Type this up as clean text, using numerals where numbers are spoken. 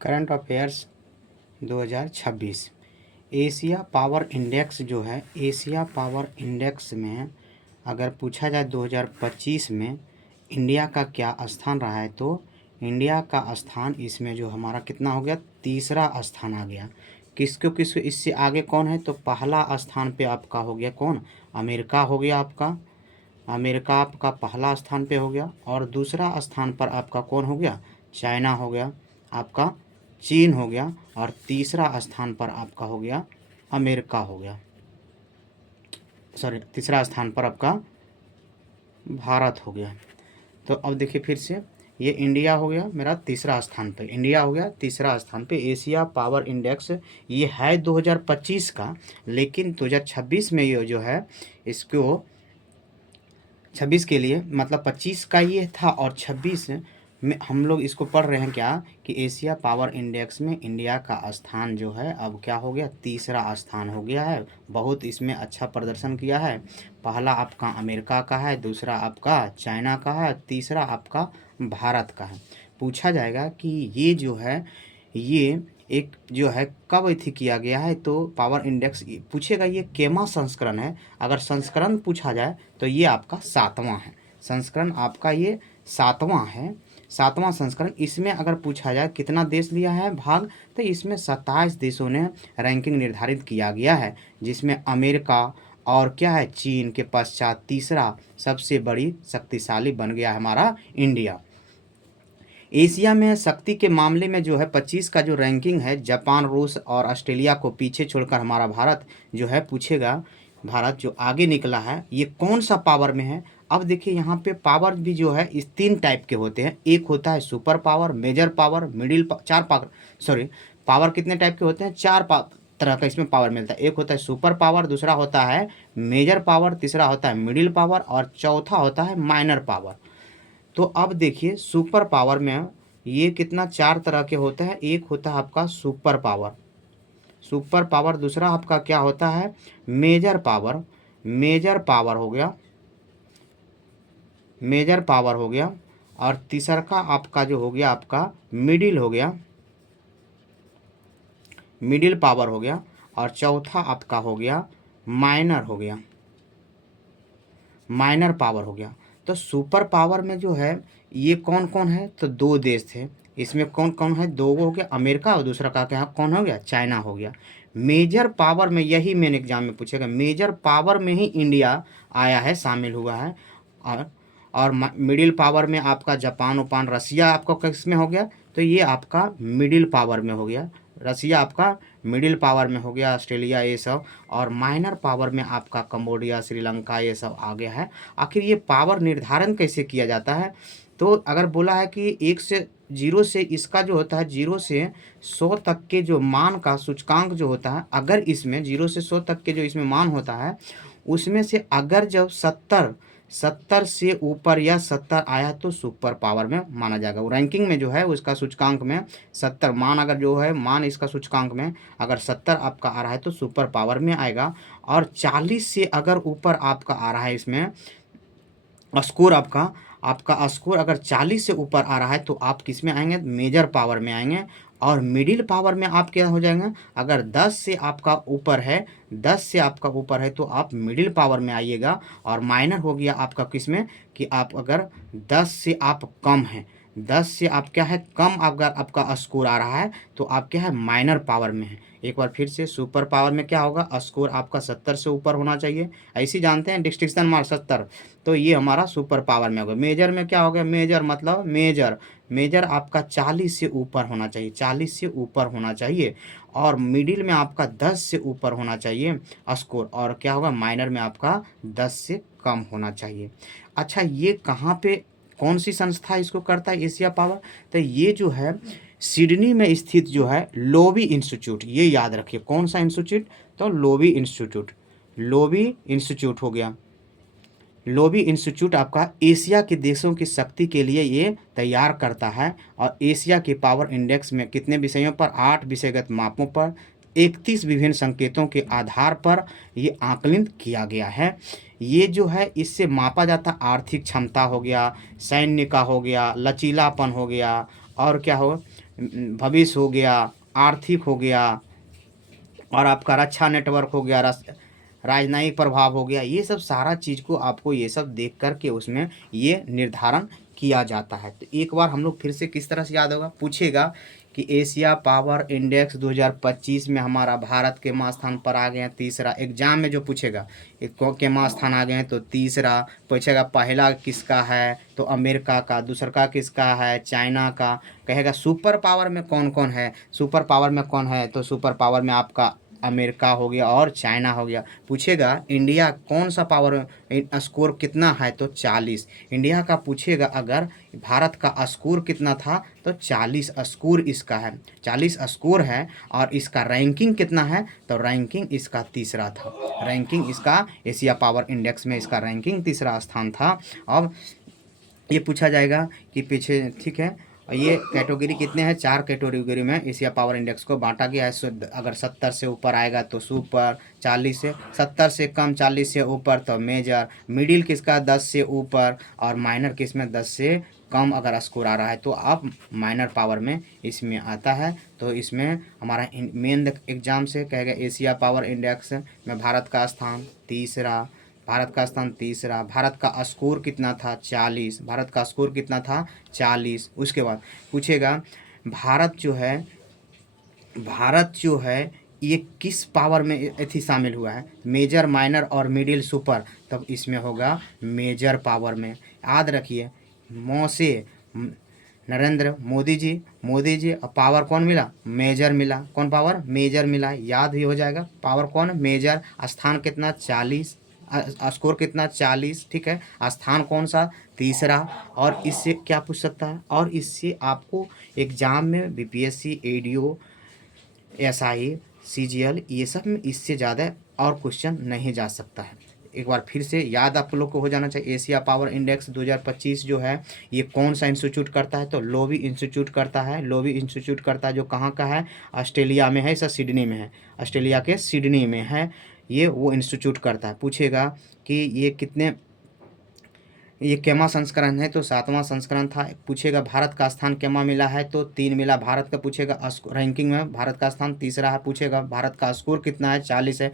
Current affairs 2026 Asia power index जो है, Asia power index में अगर पूछा जाए 2025 में इंडिया का क्या स्थान रहा है, तो इंडिया का स्थान इसमें जो हमारा कितना हो गया, तीसरा स्थान आ गया। किसको किसको इससे आगे कौन है, तो पहला स्थान पे आपका हो गया कौन, अमेरिका हो गया आपका। अमेरिका आपका पहला स्थान पे हो गया और दूसरा स्थान पर आपका कौन हो गया, चाइना हो गया, आपका चीन हो गया और तीसरा स्थान पर आपका हो गया अमेरिका हो गया, सॉरी तीसरा स्थान पर आपका भारत हो गया। तो अब देखिए फिर से, ये इंडिया हो गया मेरा तीसरा स्थान पे, इंडिया हो गया तीसरा स्थान पे। एशिया पावर इंडेक्स ये है 2025 का, लेकिन 2026 में ये जो है इसको 26 के लिए, मतलब 25 का ये था और 26 में हम लोग इसको पढ़ रहे हैं क्या, कि एशिया पावर इंडेक्स में इंडिया का स्थान जो है अब क्या हो गया, तीसरा स्थान हो गया है। बहुत इसमें अच्छा प्रदर्शन किया है। पहला आपका अमेरिका का है, दूसरा आपका चाइना का है, तीसरा आपका भारत का है। पूछा जाएगा कि ये जो है ये एक जो है कब इथी किया गया है, तो पावर इंडेक्स पूछेगा ये केमा संस्करण है। अगर संस्करण पूछा जाए तो ये आपका 7वां है, संस्करण आपका ये 7वां है, 7वां संस्करण। इसमें अगर पूछा जाए कितना देश लिया है भाग, तो इसमें 27 देशों ने रैंकिंग निर्धारित किया गया है, जिसमें अमेरिका और क्या है, चीन के पश्चात तीसरा सबसे बड़ी शक्तिशाली बन गया है हमारा इंडिया। एशिया में शक्ति के मामले में जो है 25 का जो रैंकिंग है, जापान, रूस और ऑस्ट्रेलिया को पीछे छोड़कर हमारा भारत जो है पूछेगा, भारत जो आगे निकला है ये कौन सा पावर में है। अब देखिए यहाँ पे पावर भी जो है इस 3 टाइप के होते हैं। एक होता है सुपर पावर, मेजर पावर, चार पावर, सॉरी पावर कितने टाइप के होते हैं, तरह का इसमें पावर मिलता है। एक होता है सुपर पावर, दूसरा होता है मेजर पावर, तीसरा होता है मिडिल पावर और चौथा होता है माइनर पावर। तो अब देखिए सुपर पावर में ये कितना 4 तरह के होते हैं। एक होता है आपका सुपर पावर, सुपर पावर। दूसरा आपका क्या होता है, मेजर पावर, मेजर पावर हो गया, मेजर पावर हो गया। और तीसरा का आपका जो हो गया आपका मिडिल हो गया, मिडिल पावर हो गया। और चौथा आपका हो गया माइनर हो गया, माइनर पावर हो गया। तो सुपर पावर में जो है ये कौन कौन है, तो 2 देश थे इसमें। कौन कौन है, 2 हो गया अमेरिका और दूसरा का क्या कौन हो गया, चाइना हो गया। मेजर पावर में यही मेन एग्जाम में पूछेगा, मेजर पावर में ही इंडिया आया है, शामिल हुआ है। और मिडिल पावर में आपका जापान उपान रसिया आपका किस में हो गया, तो ये आपका मिडिल पावर में हो गया, रसिया आपका मिडिल पावर में हो गया, ऑस्ट्रेलिया ये सब। और माइनर पावर में आपका कंबोडिया, श्रीलंका ये सब आ गया है। आखिर ये पावर निर्धारण कैसे किया जाता है, तो अगर बोला है कि 0 से इसका जो होता है 0 से 100 तक के जो मान का सूचकांक जो होता है, अगर इसमें 0 से 100 तक के जो इसमें मान होता है, उसमें से अगर जब 70 से ऊपर या 70 आया तो सुपर पावर में माना जाएगा। वो रैंकिंग में जो है उसका सूचकांक में 70 मान, अगर जो है मान इसका सूचकांक में अगर 70 आपका आ रहा है तो सुपर पावर में आएगा। और 40 से अगर ऊपर आपका आ रहा है इसमें स्कोर, आपका स्कोर अगर 40 से ऊपर आ रहा है तो आप किस में आएंगे, मेजर पावर में आएंगे। और मिडिल पावर में आप क्या हो जाएंगे, अगर 10 से आपका ऊपर है, 10 से आपका ऊपर है तो आप मिडिल पावर में आइएगा। और माइनर हो गया आपका किस में, कि आप अगर 10 से आप कम हैं, 10 से आप क्या है कम, अगर आपका स्कोर आ रहा है तो आप क्या है माइनर पावर में है। एक बार फिर से, सुपर पावर में क्या होगा, स्कोर आपका 70 से ऊपर होना चाहिए, ऐसे जानते हैं डिस्टिंक्शन मार्क 70, तो ये हमारा सुपर पावर में होगा। मेजर में क्या हो गया, मेजर मतलब मेजर आपका 40 से ऊपर होना चाहिए, 40 से ऊपर होना चाहिए। और मिडिल में आपका 10 से ऊपर होना चाहिए स्कोर, और क्या होगा माइनर में आपका 10 से कम होना चाहिए। अच्छा, ये कहाँ पे कौन सी संस्था इसको करता है एशिया पावर, तो ये जो है सिडनी में स्थित जो है लोवी इंस्टीट्यूट, ये याद रखिए कौन सा इंस्टीट्यूट, तो लोवी इंस्टीट्यूट, लोवी इंस्टीट्यूट हो गया। लोवी इंस्टीट्यूट आपका एशिया के देशों की शक्ति के लिए ये तैयार करता है। और एशिया के पावर इंडेक्स में कितने विषयों पर, 8 विषयगत मापों पर 31 विभिन्न संकेतों के आधार पर ये आकलित किया गया है। ये जो है इससे मापा जाता आर्थिक क्षमता हो गया, सैन्य का हो गया, लचीलापन हो गया, और क्या हो भविष्य हो गया, आर्थिक हो गया, और आपका रक्षा नेटवर्क हो गया, राजनयिक प्रभाव हो गया। ये सब सारा चीज़ को आपको ये सब देख कर के उसमें ये निर्धारण किया जाता है। तो एक बार हम लोग फिर से किस तरह से याद होगा, पूछेगा कि एशिया पावर इंडेक्स 2025 में हमारा भारत के मां स्थान पर आ गए हैं तीसरा। एग्जाम में जो पूछेगा के मां स्थान आ गए हैं तो तीसरा पूछेगा। पहला किसका है तो अमेरिका का, दूसरा का किसका है चाइना का। कहेगा सुपर पावर में कौन कौन है, सुपर पावर में कौन है तो सुपर पावर में आपका अमेरिका हो गया और चाइना हो गया। पूछेगा इंडिया कौन सा पावर स्कोर कितना है तो 40 इंडिया का पूछेगा। अगर भारत का स्कोर कितना था तो 40 स्कोर इसका है, 40 स्कोर है। और इसका रैंकिंग कितना है तो रैंकिंग इसका तीसरा था, रैंकिंग इसका एशिया पावर इंडेक्स में इसका रैंकिंग तीसरा स्थान था। अब ये पूछा जाएगा कि पीछे, ठीक है, और ये कैटेगरी कितने हैं, 4 कैटेगरी में एशिया पावर इंडेक्स को बांटा गया है। अगर 70 से ऊपर आएगा तो सुपर, 40 से 70 से कम 40 से ऊपर तो मेजर, मिडिल किसका 10 से ऊपर, और माइनर किस में 10 से कम अगर स्कोर आ रहा है तो आप माइनर पावर में इसमें आता है। तो इसमें हमारा मेन एग्जाम से कहेगा एशिया पावर इंडेक्स में भारत का स्थान तीसरा, भारत का स्थान तीसरा। भारत का स्कोर कितना था 40, भारत का स्कोर कितना था 40। उसके बाद पूछेगा भारत जो है ये किस पावर में इथी शामिल हुआ है, मेजर, माइनर और मिडिल, सुपर। तब इसमें होगा मेजर पावर में। याद रखिए से नरेंद्र मोदी जी और पावर कौन मिला, मेजर मिला। कौन पावर, मेजर मिला, याद ही हो जाएगा। पावर कौन, मेजर। स्थान कितना 40, स्कोर कितना 40, ठीक है। स्थान कौन सा, तीसरा। और इससे क्या पूछ सकता है, और इससे आपको एग्जाम में बीपीएससी, एडीओ, एसआई, सीजीएल ये सब में इससे ज़्यादा और क्वेश्चन नहीं जा सकता है। एक बार फिर से याद आप लोग को हो जाना चाहिए। एशिया पावर इंडेक्स 2025 जो है ये कौन सा इंस्टीट्यूट करता है तो लोवी इंस्टीट्यूट करता है। लोवी इंस्टीट्यूट करता है जो कहाँ का है, ऑस्ट्रेलिया में है, सर सिडनी में है, ऑस्ट्रेलिया के सिडनी में है। ये वो इंस्टीट्यूट करता है। पूछेगा कि ये केमा संस्करण है तो 7वां संस्करण था। पूछेगा भारत का स्थान केमा मिला है तो 3 मिला भारत का। पूछेगा रैंकिंग में भारत का स्थान तीसरा है। पूछेगा भारत का स्कोर कितना है 40 है।